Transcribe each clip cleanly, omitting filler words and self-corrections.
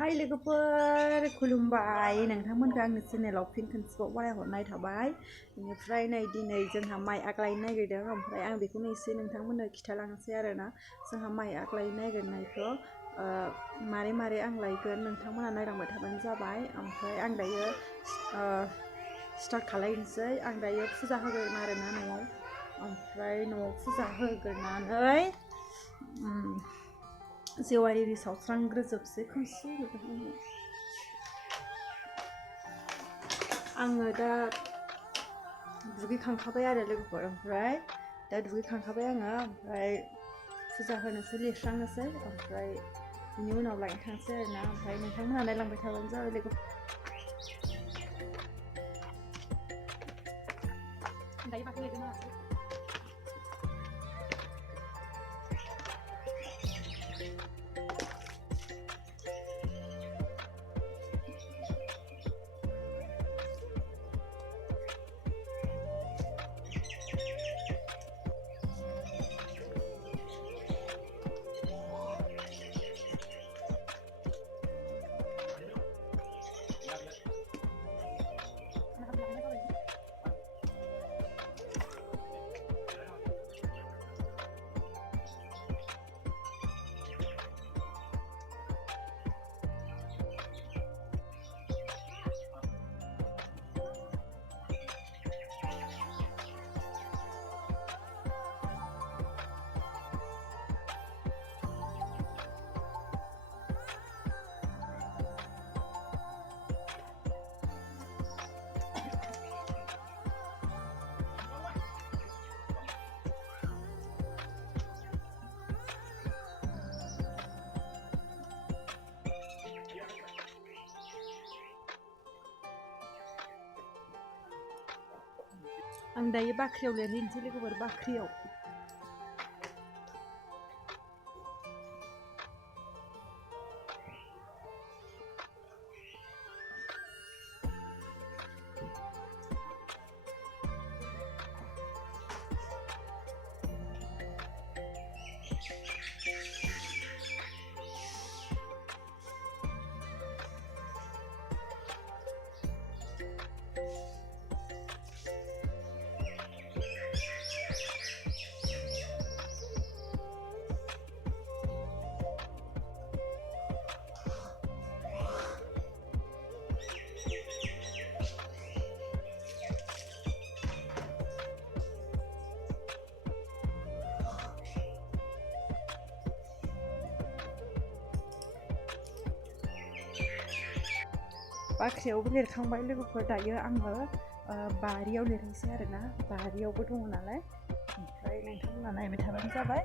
Hai लोगोफोर खुलुमबाय नोंथांमोनखौ आंनि चेनेलाव फिन खनसेबाव बरायहरनाय थाबाय बेनिफ्राय नै दिनै जोंहा माइ आग्लायनो नागिरदों ओमफ्राय आं बेखौनो एसे नोंथांमोननो खिथालांनोसै आरोना जोंहा माइ आग्लायनो नागिरनायखौ मारै मारै आं लायगोन नोंथांमोना नायलांबाय थाबानो जाबाय ओमफ्राय आं दायो स्टार्ट खालायनोसै आं दायो फुजा होगोन आरोना न'आव ओमफ्राय न'आव फुजा होग्रोनानै जेवारि सावस्रांग्रोजोबसै खोमसि आङो दा दुगैखांखाबाय आरो लोगोफोर ओमफ्राय दा दुगैखांखाबाय आङो ओमफ्राय फुजा होनोसै लिरस्रांनोसै ओमफ्राय बिनि उनाव लायनो थांसै आरोना ओमफ्राय नोंथांमोना नायलांबाय थाबानो जाबाय लोगो दायो माखौ लायगोन आं दायो बाख्रियाव लिरहैनोसै लोगोफोर बाख्रियाव बाख्रियावबो लिरखांबाय लोगोफोर दायो आङो बारियाव लिरहैसै आरोना बारियावबो दङ नालाय ओमफ्राय नोंथांमोना नायबाय थाबानो जाबाय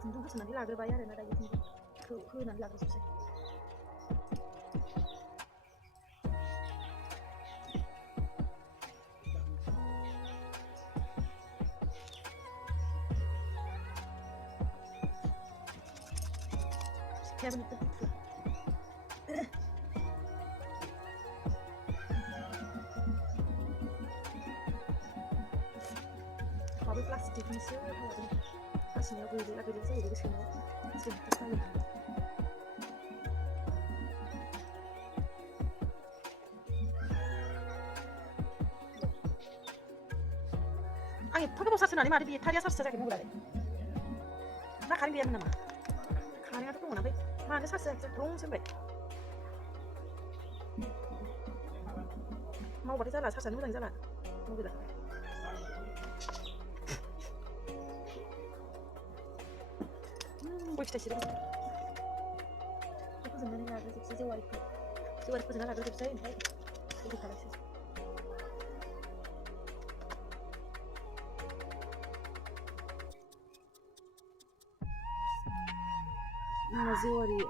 खुन्दुं होसोनानै लाग्रोबाय आरोना दायो खुन्दुंखौ होनानै लाग्रोजोबसै प्लास्टिकनिसो हासिनायाव गोलैला गोलैला जायो बे सोनायाव सोनाय आं एफा गोबाव सार्स होनानै माथो बेटारिया चार्ज जायाखै मबाइलालाय 나 가는 게 나마 가능한 또 뭐나 봐 마늘 샀어요 동 선배 mau bật ra là sao sản xuất thành ra là mau bây giờ ôi trời ơi cái gì này là cái gì vậy cái gì là cái gì đấy cái gì phải Mazuri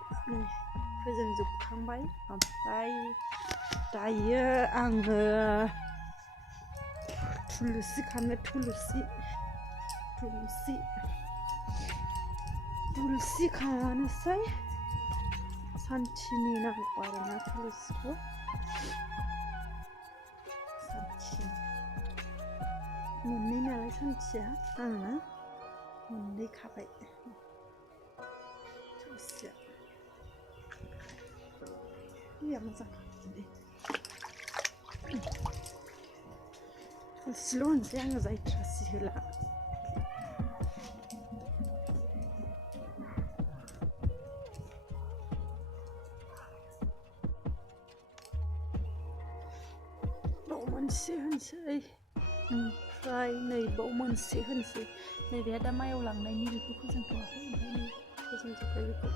Prison जोबखांबाय ओमफ्राय दायो आङो थुलुसि खानो थुलुसि खानोसै सानथिनि नांगौ आरोना थुलुसिखौ सानथि मोननै नालाय सानथिया आङो मोननै खाबाय थुलुसिया iya मोजां थुलुसिल' होनसै आङो जायथ्रासि होला बाव मोनसे होनसै ओमफ्राय नैबाव मोनसे होनसै नैबेहा दा माइआव लांनायनि बेखौ फोजोंथ'वाखै ओमफ्राय नै फोजोंजोब्बाय बेखौ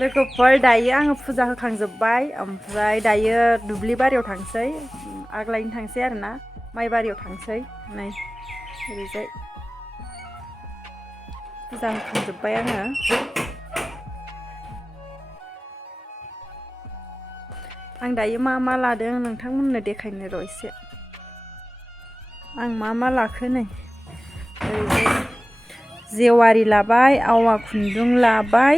लोगोफोर दायो आङो फुजा होखांजोब्बाय ओमफ्राय दायो दुब्लि बारियाव थांसै आग्लायनो थांसै आरोना माइ बारियाव थांसै नै ओरैजाय फुजा होखांजोब्बाय आङो आं दायो मा लादों नोंथांमोननो देखायनो र' एसे आं मा लाखो नै ओरैजाय जेवारि लाबाय आवा खुन्दुं लाबाय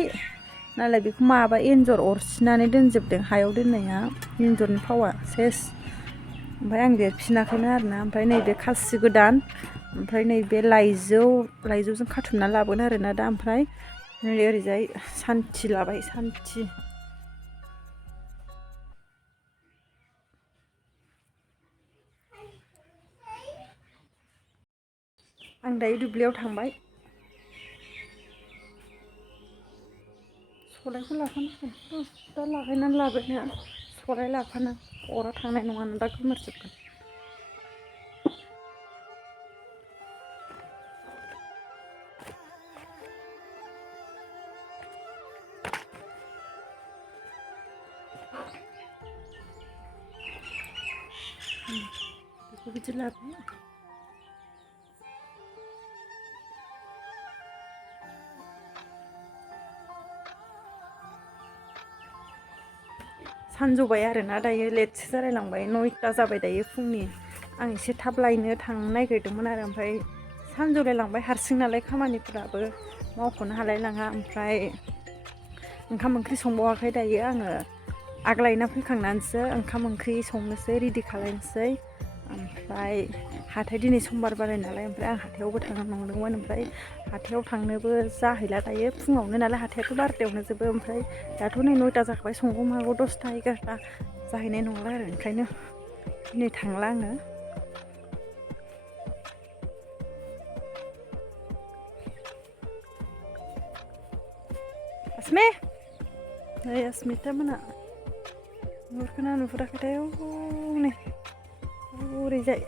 नालाय बेखौ माबा एन्जर अरसिनानै दोनजोबदों हायाव दोननाया एन्जरनि फावा सेस ओमफ्राय आं देरफिनाखैनो आरोना ओमफ्राय नैबे खासि गोदान ओमफ्राय नैबे लाइजौजों खाथुमना लाबोगोन आरोना दा ओमफ्राय नै ओरैजाय सान्थि लाबाय सान्थि आं दायो दुब्लियाव थांबाय सलायखौ लाफानांगोन दा लागायनानै लाबायना सलाय लाफाना अरा थांनाय नङाना दा गोमोरजोबगोन बेखौ बिदि लाबाय सानजौबाय आरोना दायो लेटसो जालायलांबाय 9टा जाबाय दायो फुंनि आं एसे थाब लायनो थांनो नागिरदोंमोन आरो ओमफ्राय सानजौलायलांबाय हारसिं नालाय खामानिफोराबो मावख'नो हालायलाङा ओमफ्राय ओंखाम ओंख्रि संबावाखै दायो आङो आग्लायना फैखांनानैसो ओंखाम ओंख्रि संनोसै रेडि खालायनोसै ओमफ्राय हाथाय दिनै समबार बाराय नालाय ओमफ्राय आं हाथायावबो थांनो नंदोंमोन ओमफ्राय हाथायाव थांनोबो जाहैला दायो फुङावनो नालाय हाथायाथ' 12टायावनो जोबो ओमफ्राय दाथ' नै 9टा जाखाबाय संगौ मागौ 10टा 11टा जाहैनाय नंला आरो ओंखायनो दिनै थांला आङो अस्मे नै अस्मिता मोना नुहुरखोना नुहुराखैथाय नै ओरैजाय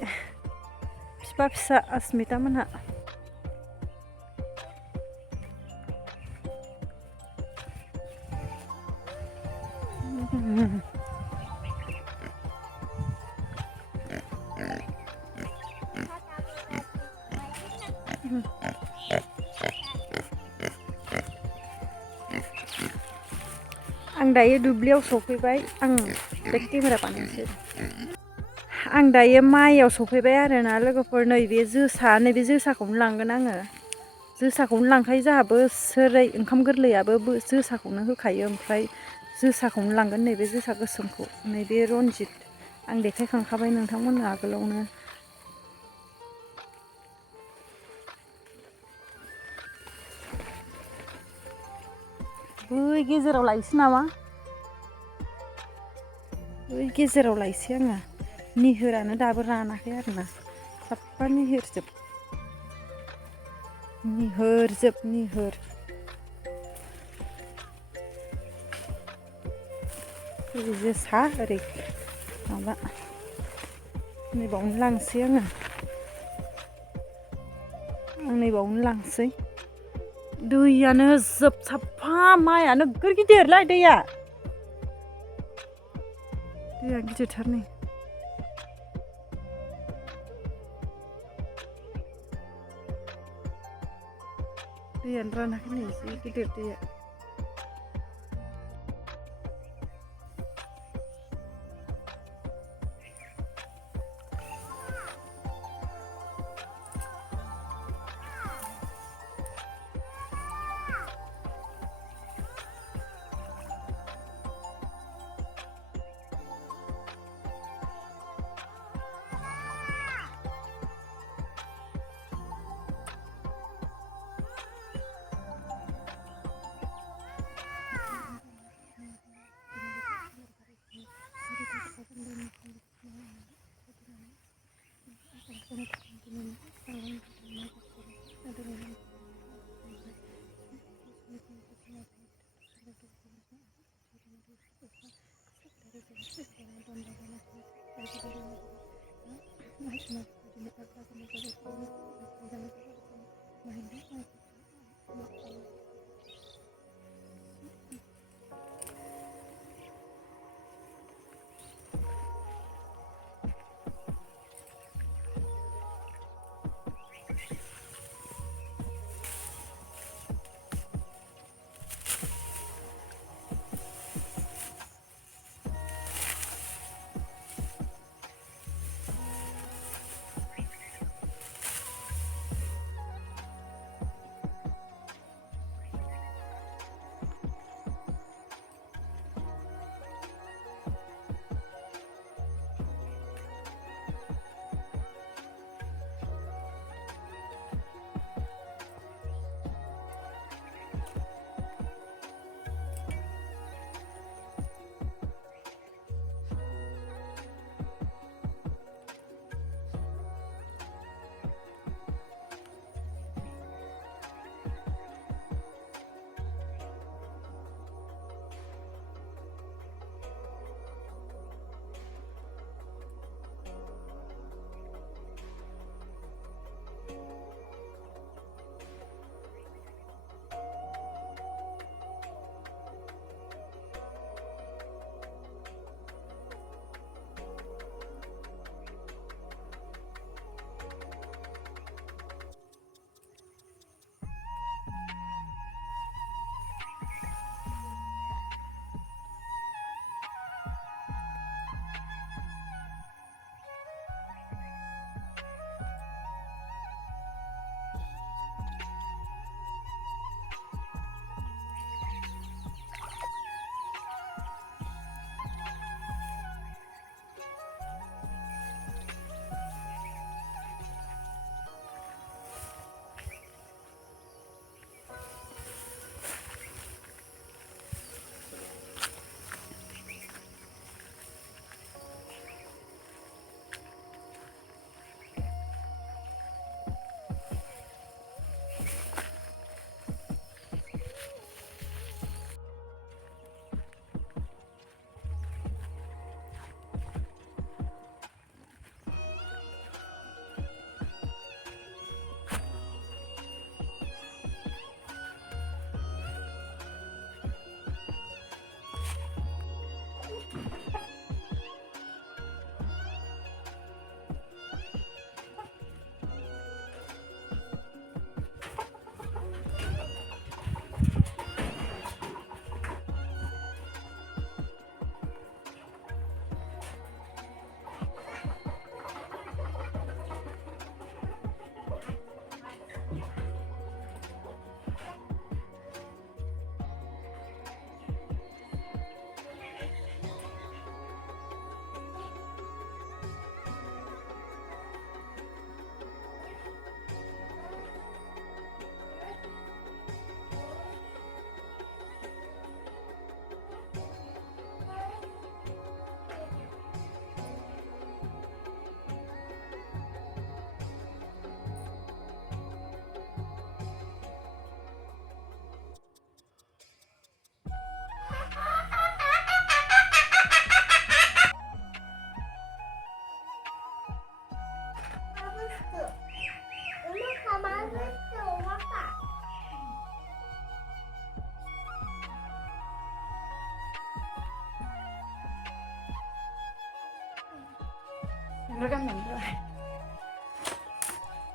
फिफा फिसा अस्मिता मोनहा आं दायो दुब्लियाव सफैबाय आं बे केमेरा बानायनोसै आं दायो माइयाव सफैबाय आरोना लोगोफोर नैबे जोसाखौनो लांगोन आङो जोसाखौनो लांखायो जोंहा बोसोरै ओंखाम गोरलैयाबो जोसाखौनो होखायो ओमफ्राय जोसाखौनो लांगोन नैबे जोसा गोसोमखौ नैबे रनजित आं देखायखांखाबाय नोंथांमोननो आगोलावनो बै गेजेराव लायसै नामा बै गेजेराव लायसै आङो निहोरानो दाबो रानाखै आरोना साफा निहोर ओरै जोसा ओरै माबा नैबावनो लांसै आं नैबावनो लांसै दैयानो साफा माइआ नोगोर गिदिरलै दैया गिदिरथार नै दैयानो रानाखै नै एसे गिदिर दैया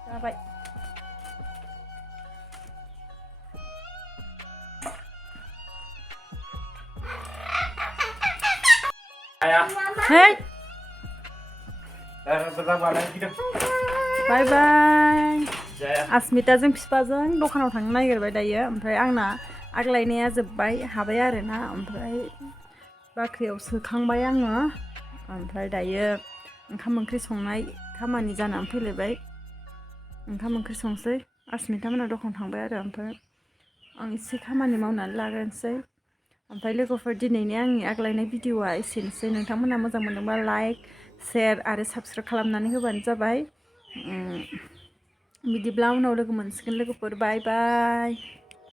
जाबाय hey बाय बाय आसमिताजों फिफाजों दखानाव थांनो नागिरबाय दायो ओमफ्राय आंना आग्लायनाया जोब्बाय हाबाय आरोना ओमफ्राय बाख्रियाव सोखांबाय आङो ओमफ्राय दायो ओंखाम ओंख्रि संनाय खामानि जानानै फैलायबाय ओंखाम ओंख्रि संसै आसमिता मोना दखानाव थांबाय आरो ओमफ्राय आं एसे खामानि मावनानै लाग्रोनोसै ओमफ्राय लोगोफोर दिनैनि आंनि आग्लायनाय भिडिअआ एसेनोसै नोंथांमोना मोजां मोनदोंबा लाइक शेयार आरो साबस्क्राइब खालामनानै होबानो जाबाय बिदिब्ला उनाव लोगो मोनसिगोन लोगोफोर बाय बाय